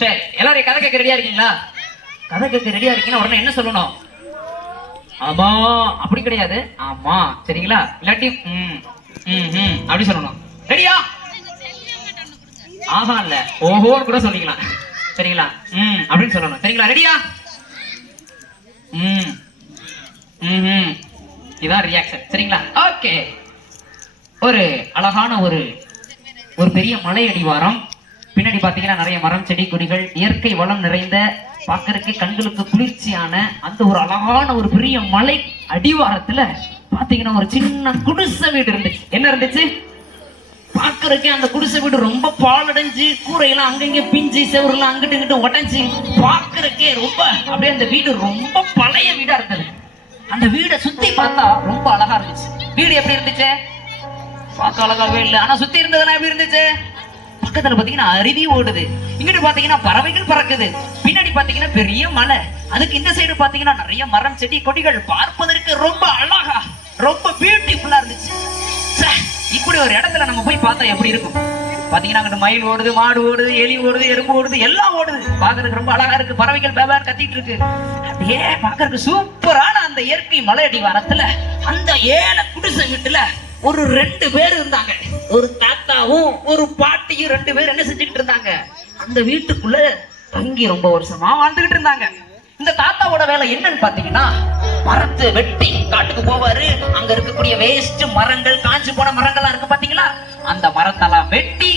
சரி, எல்லாரும் கதை கேட்க ரெடியா இருக்கீங்களா? கதை கேட்க ரெடியா இருக்கீங்கன்னா உடனே என்ன சொல்லணும்? ஆமா. அப்படி கிடையாது, ஆமா. சரிங்களா? இல்லாட்டி அப்படி சொல்லணும். ரெடியா? ஆஹா இல்ல, ஓஹோன்னு கூட சொல்லிக்கலாம். சரிங்களா? அப்படின்னு சொல்லணும். சரிங்களா? ரெடியா? இதான் ரியாக்ஷன். சரிங்களா? ஓகே. ஒரு அழகான ஒரு பெரிய மலை அடிவாரம், பின்னாடி பாத்தீங்கன்னா நிறைய மரம் செடி கொடிகள், இயற்கை வளம் நிறைந்த, பார்க்கறதுக்கு கண்களுக்கு குளிர்ச்சியான அந்த ஒரு அழகான ஒரு பெரிய மலை அடிவாரத்துல பாத்தீங்கன்னா ஒரு சின்ன குடிசை வீடு இருந்துச்சு. என்ன இருந்துச்சு? பார்க்கறதுக்கு அந்த குடிசை வீடு ரொம்ப பாலடைஞ்சு, கூரையெல்லாம் அங்கங்க பிஞ்சு, செவரெல்லாம் அங்கிட்டு இங்கிட்டு உடைஞ்சு, பார்க்கறதுக்கே ரொம்ப அப்படியே அந்த வீடு ரொம்ப பழைய வீடா இருந்தது. அந்த வீடை சுத்தி பார்த்தா ரொம்ப அழகா இருந்துச்சு. வீடு எப்படி இருந்துச்சு? பார்க்க அழகாவே இல்லை, ஆனா சுத்தி இருந்ததெல்லாம் எப்படி இருந்துச்சு? பக்கத்துல பாத்தீங்கன்னா அருவி ஓடுது, இங்கிட்டு பாத்தீங்கன்னா பறவைகள் பறக்குது, பின்னாடி பாத்தீங்கன்னா பெரிய மலை, அதுக்கு இந்த சைடு பாத்தீங்கன்னா நிறைய மரம் செடி கொடிகள், பார்ப்பதற்கு ரொம்ப அழகா ரொம்ப பியூட்டிஃபுல்லா இருந்துச்சு. இப்படி ஒரு இடத்துல நம்ம போய் பார்த்தா எப்படி இருக்கும்? பாத்தீங்கன்னா அங்கிட்டு மயில் ஓடுது, மாடு ஓடுது, எலி ஓடுது, எறும்பு ஓடுது, எல்லாம் ஓடுது. பாக்குறதுக்கு ரொம்ப அழகா இருக்கு. பறவைகள் பேபார் கத்திட்டு இருக்கு. அப்படியே பாக்குறதுக்கு சூப்பரான அந்த இயற்கை மலை அடிவாரத்துல அந்த ஏழை குடிசை வீட்டுல ஒரு 2 பேர் இருந்தாங்க. ஒரு தாத்தாவும் ஒரு பாட்டியும் 2 பேர் என்ன செஞ்சுக்கிட்டு இருந்தாங்க? அந்த வீட்டுக்குள்ள தங்கி ரொம்ப வருஷமா வாழ்ந்துகிட்டு இருந்தாங்க. இந்த தாத்தாவோட வேலை என்னன்னு பாத்தீங்கன்னா, மரத்தை வெட்டி காட்டுக்கு போவாரு. அங்க இருக்கக்கூடிய வேஸ்ட் மரங்கள், காஞ்சு போன மரங்கள்லாம் இருக்கு பாத்தீங்களா, அந்த மரத்தெல்லாம் வெட்டி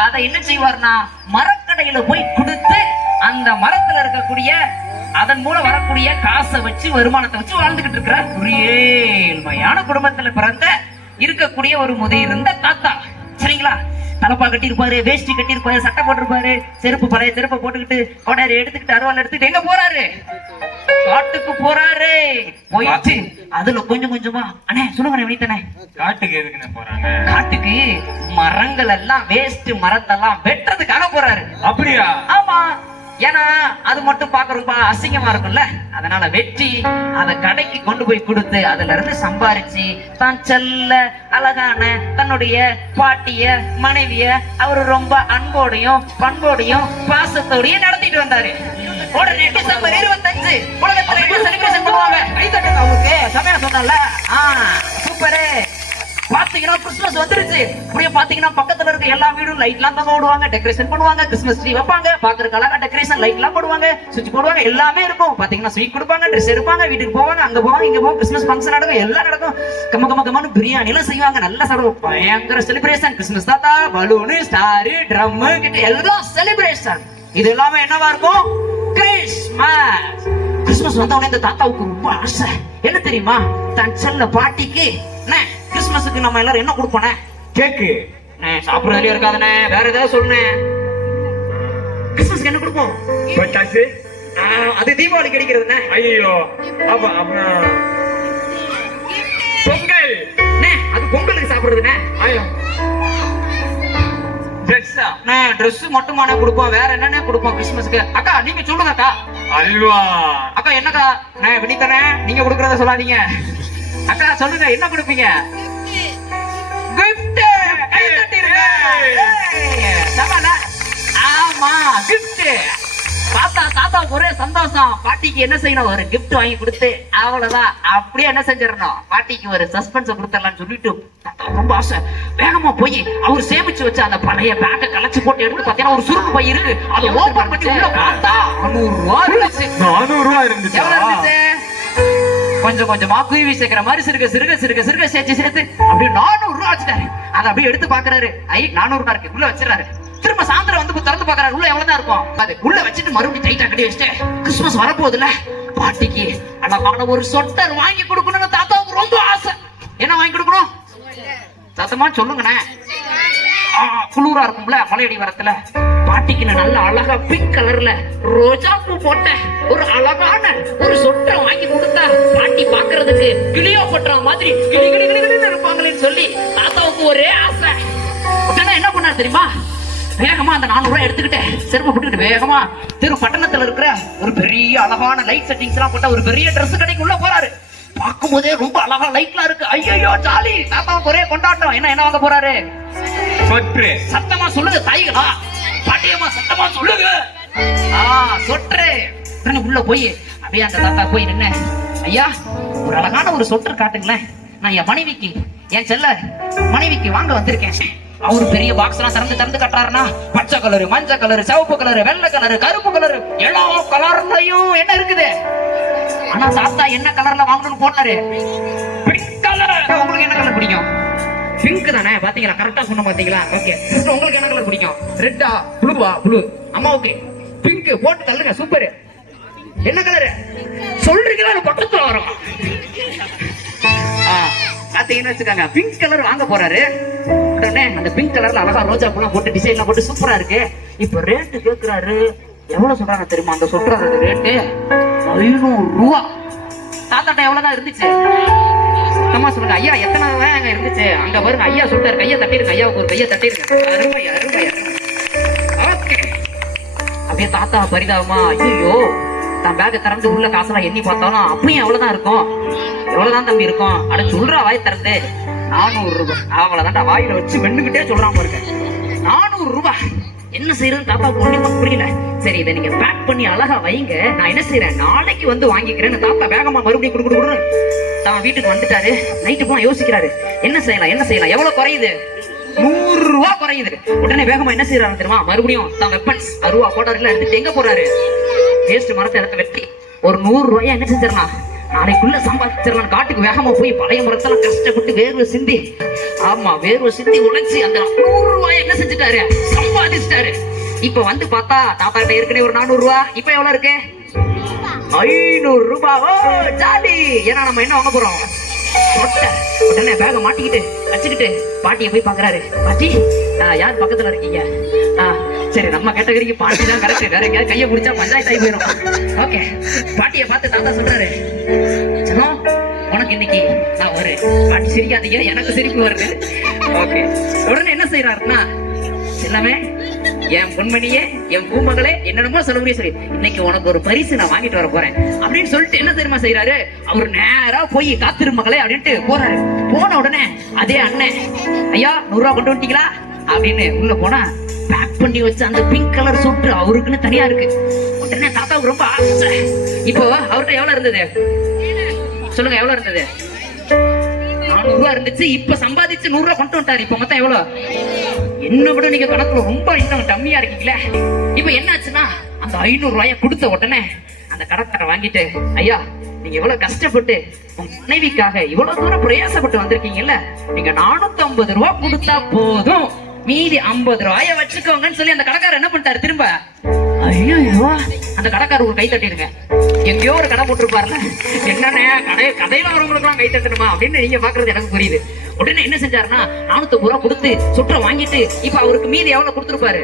அதை என்ன செய்வார்னா மரக்கடையில போய் கொடுத்து, அந்த மரத்துல இருக்கக்கூடிய அதன் மூலம் வரக்கூடிய காசை வச்சு, வருமானத்தை வச்சு வாழ்ந்துகிட்டு இருக்கிற ஒரு ஏழ்மையான குடும்பத்துல பிறந்த இருக்கக்கூடிய ஒரு முதிர்ந்த தாத்தா. சரிங்களா? தலப்பா கட்டி இருப்பாரு, வேஷ்டி கட்டி இருப்பாரு, சட்டை போட்டிருப்பாரு, செருப்பு பழைய செருப்பை போட்டுக்கிட்டு கொடையை எடுத்துக்கிட்டு அருவாள் எடுத்துக்கிட்டு எங்க போறாரு? காட்டுக்கு போறாரு. போயிட்டு அதுல கொஞ்சம் கொஞ்சமா, அண்ணே சொல்லுங்க வீட்டனே, காட்டுக்கு எதுக்குன்னு போறாங்க? காட்டுக்கு மரங்கள் எல்லாம் வேஸ்ட் மரத்தெல்லாம் வெட்டுறதுக்காக போறாரு. அப்படியா? ஆமா. ஏன்னா அது மட்டும் பார்க்க ரொம்ப அசிங்கமா இருக்கும்ல, அதனால வெட்டி அதை கடைக்கு கொண்டு போய் கொடுத்து அதுல இருந்து சம்பாரிச்சு தான் செல்ல அழகான தன்னுடைய பாட்டிய மனைவிய அவரு ரொம்ப அன்போடையும் பண்போடையும் பாசத்தோடையும் நடத்திட்டு வந்தாரு. உடனே டிசம்பர் 25 உலகத்துல என்ன செலிப்ரேஷன் பண்ணுவாங்க? கைதட்டுங்க அவங்களுக்கு. சமயம் சொன்னல, சூப்பரு. பாத்தீங்கன்னா கிறிஸ்துமஸ் வந்துருச்சு. அப்படியே பாத்தீங்கன்னா பக்கத்துல இருக்க எல்லா வீடும் லைட் எல்லாம் தான் போடுவாங்க, டெக்கரேஷன் பண்ணுவாங்க, கிறிஸ்துமஸ் ட்ரீ வைப்பாங்க, பாக்குறதுக்கு அழகா டெக்கரேஷன் லைட் எல்லாம் போடுவாங்க, சுவிட்ச் போடுவாங்க, எல்லாமே இருக்கும். பாத்தீங்கன்னா ஸ்வீட் கொடுப்பாங்க, ட்ரெஸ் எடுப்பாங்க, வீட்டுக்கு போவாங்க, அங்க போவாங்க, இங்க போவாங்க, கிறிஸ்துமஸ் ஃபங்க்ஷன் நடக்கும், எல்லாம் நடக்கும். கம்ம பிரியாணி எல்லாம் செய்வாங்க, நல்லா சாப்பிடுவோம். பயங்கர செலிப்ரேஷன். கிறிஸ்துமஸ் தாத்தா, பலூனு, ஸ்டாரு, ட்ரம் கிட்ட எல்லாம் செலிப்ரேஷன். இது எல்லாமே என்னவா இருக்கும்? கிறிஸ்துமஸ். கிறிஸ்துமஸ் வந்தவனே இந்த தாத்தாவுக்கு ரொம்ப ஆசை. என்ன தெரியுமா? தன் செல்ல பாட்டிக்கு கிறிஸ்துமஸுக்கு நம்ம எல்லாரும் என்ன கொடுப்போனே? கேக்கு. சாப்பிடுறதுலயே இருக்காதுனே, வேற ஏதாவது சொல்லுனே. கிறிஸ்துமஸ்க்கு என்ன கொடுப்போம்? பட்டாசு. அது தீபாவளி கிடைக்கிறதுனே. ஐயோ, அப்ப அப்புறம் பொங்கல். அது பொங்கலுக்கு சாப்பிடுறதுனே. ஐயோ, ட்ரெஸ்ஸா? ட்ரெஸ் மட்டுமானே கொடுப்போம், வேற என்னன்னே கொடுப்போம் கிறிஸ்துமஸ்க்கு? அக்கா நீங்க சொல்லுங்க அக்கா. அல்வா. அக்கா என்னக்கா? வினிதனே நீங்க கொடுக்கறத சொல்லாதீங்க. அக்கா சொல்லுங்க, என்ன கொடுப்பீங்க? கிஃப்ட். ஆமா, கிஃப்ட். தாத்தாவுக்கு ஒரே சந்தோஷம். பாட்டிக்கு என்ன செய்யணும்? ஒரு கிஃப்ட் வாங்கி கொடுத்து அவ்வளவுதான். அப்படியே என்ன செஞ்சிடணும்? பாட்டிக்கு ஒரு சஸ்பென்ஸ் கொடுத்துடலாம்னு சொல்லிட்டு ரொம்ப ஆசை. வேகமா போய் அவர் சேமிச்சு வச்ச அந்த பழைய பேக்கை கலைச்சு போட்டு எடுத்து பாத்தீங்கன்னா ஒரு சுருக்கு பை இருக்கு. அதை ஓபன் பண்ணி உள்ள பார்த்தா 400 ரூபாய் இருந்துச்சு. 400 ரூபாய் இருந்துச்சு. எவ்வளவு இருந்துச்சு? கொஞ்சம் கொஞ்சமா குருவி சேர்க்கிற மாதிரி சிறுக சேர்த்து அப்படியே 400 ரூபாய் வச்சுட்டாரு. அதை அப்படியே எடுத்து பாக்குறாரு. 400 ரூபாய் இருக்கு, உள்ள வச்சிடறாரு. திரும்ப சாயந்தரம் வந்து திறந்து பாக்குறாரு, உள்ள எவ்வளவுதான் இருக்கும். அது உள்ள வச்சுட்டு மறுபடியும் டைட்டா கட்டி வச்சுட்டு, கிறிஸ்துமஸ் வரப்போகுதுல, பாட்டிக்கு அழகான ஒரு சொட்டர் வாங்கி கொடுக்கணும்னு தாத்தாவுக்கு ரொம்ப ஆசை. என்ன வாங்கி கொடுக்கணும்? சத்தமா சொல்லுங்கண்ணே. குளிரா இருக்கும்ல மலையடி வரத்துல, பாட்டிக்கு நல்ல அழகா பிங்க் கலர்ல ரோஜா பூ போட்ட ஒரு அழகான ஒரு சொட்டை வாங்கி கொடுத்தா பாட்டி பாக்குறதுக்கு கிளியோபட்ரா மாதிரி கிளி கிளி கிளின்னு இருப்பாங்களேன்னு சொல்லி தாத்தாவுக்கு ஒரே ஆசை. உடனே என்ன பண்ணாரு தெரியுமா? வேகமா அந்த 400 ரூபாய் எடுத்துக்கிட்டு செருப்பு போட்டுக்கிட்டு வேகமா திரு பட்டணத்துல இருக்கிற ஒரு பெரிய அழகான லைட் செட்டிங்ஸ் எல்லாம் போட்ட ஒரு பெரிய ட்ரெஸ் கடைக்கு உள்ள போறாரு. பார்க்கும் போதே ரொம்ப அழகா லைட்லாம் இருக்கு. ஐயோ ஜாலி. தாத்தாவுக்கு ஒரே கொண்டாட்டம். என்ன வாங்க போறாரு? சொட்டு. சத்தமா சொல்லுங்க தாய்களா, பாட்டியம்மா சத்தமா சொல்லுங்க. சொற்று உள்ள போய் அப்படியே அந்த தாத்தா போய் நின்னு, ஐயா ஒரு அழகான ஒரு சொற்று காட்டுங்களேன், நான் என் மனைவிக்கு, என் செல்ல மனைவிக்கு வாங்க வந்திருக்கேன். அவரு பெரிய பாக்ஸ் எல்லாம் திறந்து கட்டுறாருன்னா, பச்சை கலரு, மஞ்சள் கலரு, சிவப்பு கலரு, வெள்ளை கலரு, கருப்பு கலரு, எல்லா கலர்லயும் என்ன இருக்குது. ஆனா தாத்தா என்ன கலர்ல வாங்கணும்னு போனாரு, பிங்க் கலர். உங்களுக்கு என்ன கலர் பிடிக்கும்? பிங்க் தானே, பாத்தீங்களா? கரெக்டா சொன்ன பாத்தீங்களா? ஓகே, உங்களுக்கு என்ன கலர் பிடிக்கும்? ரெட்டா, ப்ளூவா? ப்ளூ. அம்மாவுக்கு பிங்க் போட்டு தள்ளுங்க. சூப்பர். என்ன கலரு சொல்றீங்களா? பக்கத்துல வரும். பாத்தீங்கன்னு வச்சுக்காங்க, பிங்க் கலர் வாங்க போறாரு. உடனே அந்த பிங்க் கலர்ல அழகா ரோஜா பூலாம் போட்டு டிசைன்லாம் போட்டு சூப்பரா இருக்கு. இப்ப ரேட்டு கேக்குறாரு. எவ்வளவு சொல்றாங்க தெரியுமா? அந்த சொல்றாரு ரேட்டு 500 ரூபா. தாத்தாட்ட எவ்வளவுதான் இருந்துச்சு? சுத்தமா சொல்லுங்க ஐயா, எத்தனை அங்க இருந்துச்சு? அங்க பாருங்க ஐயா சொல்றாரு, கையை தட்டிருங்க. ஐயாவுக்கு ஒரு கையை தட்டிருங்க. அருமை அருமை. ஓகே. அப்படியே தாத்தா பரிதாபமா, ஐயோ தான் பேக்கை திறந்து உள்ள காசெல்லாம் எண்ணி பார்த்தாலும் அப்பயும் எவ்வளவுதான் இருக்கும். எவ்வளவுதான் தம்பி இருக்கும்? அட சொல்றா வாய் திறந்து. 400 ரூபாய். அவ்வளவுதான்டா, வாயில வச்சு மென்னுகிட்டே சொல்றான் பாருங்க. 400 ரூபாய். என்ன செய்யறது தாத்தாவுக்கு ஒண்ணுமே புரியல. சரி, இதை நீங்க பேக் பண்ணி அழகா வைங்க, நான் என்ன செய்யறேன் நாளைக்கு வந்து வாங்கிக்கிறேன்னு தாத்தா வேகமா மறுபடியும் கொடுக்குறது தான் வீட்டுக்கு வந்துட்டாரு. நைட்டு போனா யோசிக்கிறாரு, என்ன செய்யலாம் எவ்வளவு குறையுது? 100 ரூபாய் குறையுது. உடனே வேகமா என்ன செய்யறாரு தெரியுமா? மறுபடியும் தான் வெப்பன்ஸ் அருவா கோடாரில எடுத்துட்டு எங்க போறாரு? வேஸ்ட் மரத்தை எடுத்து வெட்டி ஒரு 100 ரூபாயா என்ன செஞ்சிடலாம், நாளைக்குள்ள சம்பாதிச்சிடலாம். காட்டுக்கு வேகமா போய் பழைய மரத்தெல்லாம் கஷ்டப்பட்டு வேர்வை சிந்தி, வேர்வை சிந்தி உழைச்சி அந்த 100 ரூபாய் என்ன செஞ்சுட்டாரு? சம்பாதிச்சிட்டாரு. இப்ப வந்து பார்த்தா தாத்தா கிட்ட ஏற்கனவே ஒரு 400 ரூபாய். இப்ப எவ்வளவு இருக்கு? 500 ரூபாய். ஓ ஜாலி. ஏன்னா நம்ம என்ன வாங்க போறோம்? உடனே பேக மாட்டிக்கிட்டு வச்சுக்கிட்டு பாட்டியை போய் பாக்குறாரு. பாட்டி, யார் பக்கத்துல இருக்கீங்க? சரி, நம்ம கேட்டகரிக்கு பாட்டி தான் கரெக்ட். வேற எங்கேயாவது கையை பிடிச்சா பஞ்சாயத்து ஆகி போயிடும். ஓகே, பாட்டியை பார்த்து தாத்தா சொல்றாரு, உனக்கு இன்னைக்கு நான் ஒரு பாட்டி. சிரிக்காதீங்க, எனக்கு சிரிப்பு வருது. ஓகே, உடனே என்ன செய்யறாருன்னா, எல்லாமே என் பொன்மணியே, என் பூமகளே, என்னென்னமோ சொல்ல முடியும். சரி, இன்னைக்கு உனக்கு ஒரு பரிசு நான் வாங்கிட்டு வர போறேன் அப்படின்னு சொல்லிட்டு என்ன தெரியுமா செய்யறாரு? அவரு நேரா போய் காத்திரு மகளே அப்படின்ட்டு போறாரு. போன உடனே அதே அண்ணன், ஐயா 100 ரூபாய் கொண்டு வந்துட்டீங்களா அப்படின்னு உள்ள போனா பேக் பண்ணி வச்சு அந்த பிங்க் கலர் சொட்டு அவருக்குன்னு தனியா இருக்கு. உடனே தாத்தாவுக்கு ரொம்ப ஆசை. இப்போ அவர்கிட்ட எவ்வளவு இருந்தது சொல்லுங்க? எவ்வளவு இருந்தது? 400 ரூபாய் இருந்துச்சு. இப்ப சம்பாதிச்சு 100 ரூபாய் கொண்டு வந்துட்டாரு. இப்ப மொத்தம் எவ்வளவு? என்ன விட நீங்க கணக்குல ரொம்ப இன்னும் டம்மியா இருக்கீங்களே. இப்ப என்னாச்சுன்னா, அந்த 500 ரூபாய கொடுத்த உடனே அந்த கடைக்காரரை வாங்கிட்டு, ஐயா நீங்க எவ்வளவு கஷ்டப்பட்டு உங்க மனைவிக்காக இவ்வளவு தூரம் பிரயாசப்பட்டு வந்திருக்கீங்கல்ல, நீங்க 450 ரூபாய் கொடுத்தா போதும், மீதி 50 ரூபாய வச்சுக்கோங்கன்னு சொல்லி அந்த கடைக்காரர் என்ன பண்ணிட்டாரு திரும்ப? ஐயோ, அந்த கடைக்காரர் ஒரு கை தட்டிடுங்க. எங்கேயோ ஒரு கடை போட்டிருப்பாருல, என்னென்ன கடையில வரவங்களுக்கு எல்லாம் கை தட்டணுமா அப்படின்னு நீங்க பாக்குறது எனக்கு புரியுது. உடனே என்ன செஞ்சாருன்னா, 450 ரூபாய் கொடுத்து சுற்ற வாங்கிட்டு இப்ப அவருக்கு மீதி எவ்வளவு கொடுத்துருப்பாரு?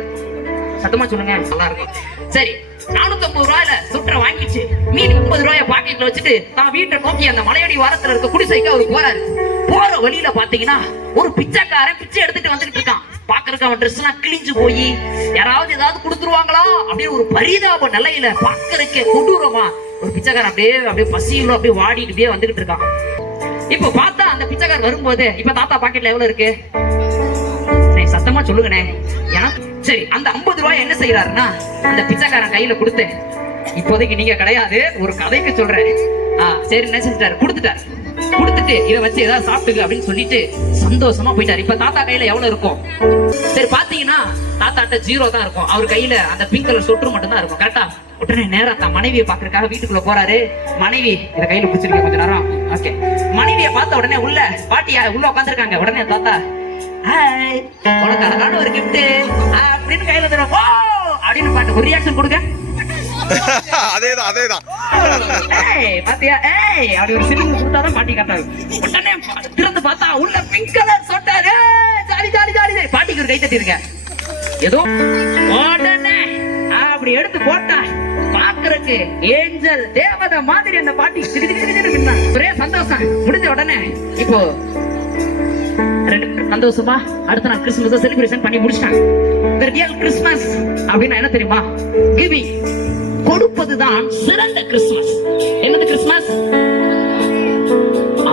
சத்தமா சொல்லுங்க, நல்லா இருக்கும். சரி, 450 ரூபாயில சுற்ற வாங்கிச்சு, மீதி 50 ரூபாய பாக்கெட்ல வச்சுட்டு தான் வீட்டை நோக்கி அந்த மலையடி வாரத்துல இருக்க குடிசைக்கு அவரு போறாரு. போற வழியில பாத்தீங்கன்னா ஒரு பிச்சைக்காரன் பிச்சை எடுத்துட்டு வந்துட்டு இருக்கான். பாக்குறதுக்கு அவன் ட்ரெஸ் எல்லாம் கிழிஞ்சு போய் யாராவது ஏதாவது கொடுத்துருவாங்களா அப்படின்னு ஒரு பரிதாப நிலையில பாக்குறதுக்கே கொடூரமா ஒரு பிச்சைக்காரன் அப்படியே பசியில அப்படியே வாடிட்டு வந்துகிட்டு இருக்கான். இப்ப பார்த்தா அந்த பிச்சைக்காரர் வரும்போது, இப்ப தாத்தா பாக்கெட்ல எவ்வளவு இருக்கு? சத்தமா சொல்லுங்கண்ணே. சரி, அந்த 50 ரூபாய் என்ன செய்யறாருன்னா அந்த பிச்சைக்காரன் கையில கொடுத்து, இப்போதைக்கு நீங்க கிடையாது, ஒரு கதைக்கு சொல்றேன். சரி என்ன செஞ்சுட்டாரு? கொடுத்துட்டு இதை வச்சு ஏதாவது சாப்பிட்டுக்கு அப்படின்னு சொல்லிட்டு சந்தோஷமா போயிட்டாரு. இப்ப தாத்தா கையில எவ்வளவு இருக்கும்? சரி, பாத்தீங்கன்னா தாத்தாட்ட 0 தான் இருக்கும். அவர் கையில அந்த பிங்க் கலர் சொட்டு மட்டும் தான் இருக்கும். கரெக்டா? உடனே நேரா தான் மனைவியை பாக்குறதுக்காக வீட்டுக்குள்ள போறாரு. மனைவி இதை கையில பிடிச்சிருக்க கொஞ்ச நேரம். ஓகே, மனைவியை பார்த்த உடனே உள்ள பாட்டியா உள்ள உட்காந்துருக்காங்க. உடனே தாத்தா, ஹாய், உனக்கு அழகான ஒரு கிஃப்ட் அப்படின்னு கையில தரும் அப்படின்னு பாட்டு ஒரு ரியாக்ஷன் கொடுங்க. அதேதான். பாத்தியா? அப்படி ஒரு சிரிப்பு கொடுத்தாதான் பாட்டி காட்டாரு. உடனே திறந்து பார்த்தா உள்ள பிங்க் கலர் சொட்டாரு. Jolly jolly jolly. பாட்டிக்கு ஒரு கை தட்டி இருக்க. ஏதோ உடனே அப்படி எடுத்து போட்டா பாக்குறதுக்கு ஏஞ்சல் தேவதை மாதிரி அந்த பாட்டி ஒரே சந்தோஷம். முடிஞ்ச உடனே இப்போ சந்தோஷமா அடுத்த நாள் கிறிஸ்துமஸ் செலிப்ரேஷன் பண்ணி முடிச்சிட்டாங்க. கிறிஸ்துமஸ் அப்படின்னா என்ன தெரியுமா? கிவிங், கொடுப்பதுதான் சிறந்த கிறிஸ்துமஸ். என்னது கிறிஸ்துமஸ்?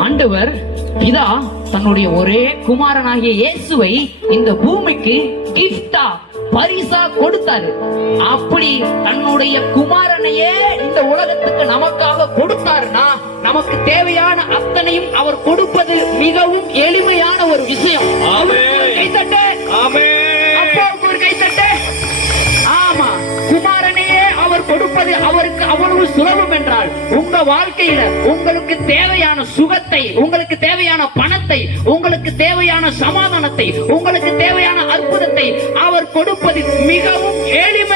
ஆண்டவர் இதா தன்னுடைய ஒரே குமாரனாகிய இயேசுவை இந்த பூமிக்கு கிஃப்டா பரிசா கொடுத்தாரு. அப்படி தன்னுடைய குமாரனையே இந்த உலகத்துக்கு நமக்காக கொடுத்தாருன்னா நமக்கு தேவையான அத்தனையும் அவர் கொடுப்பது மிகவும் எளிமையான ஒரு விஷயம். கைத்தட்டு. அப்பாவுக்கு ஒரு கைத்தட்டு. ஆமா, குமாரனையே அவர் கொடுப்பது அவருக்கு அவ்வளவு சுலபம் என்றால் உங்க வாழ்க்கையில உங்களுக்கு தேவையான சுகத்தை, உங்களுக்கு தேவையான பணத்தை, உங்களுக்கு தேவையான சமாதானத்தை, உங்களுக்கு தேவையான அற்புதத்தை அவர் கொடுப்பது மிகவும் எளிமை.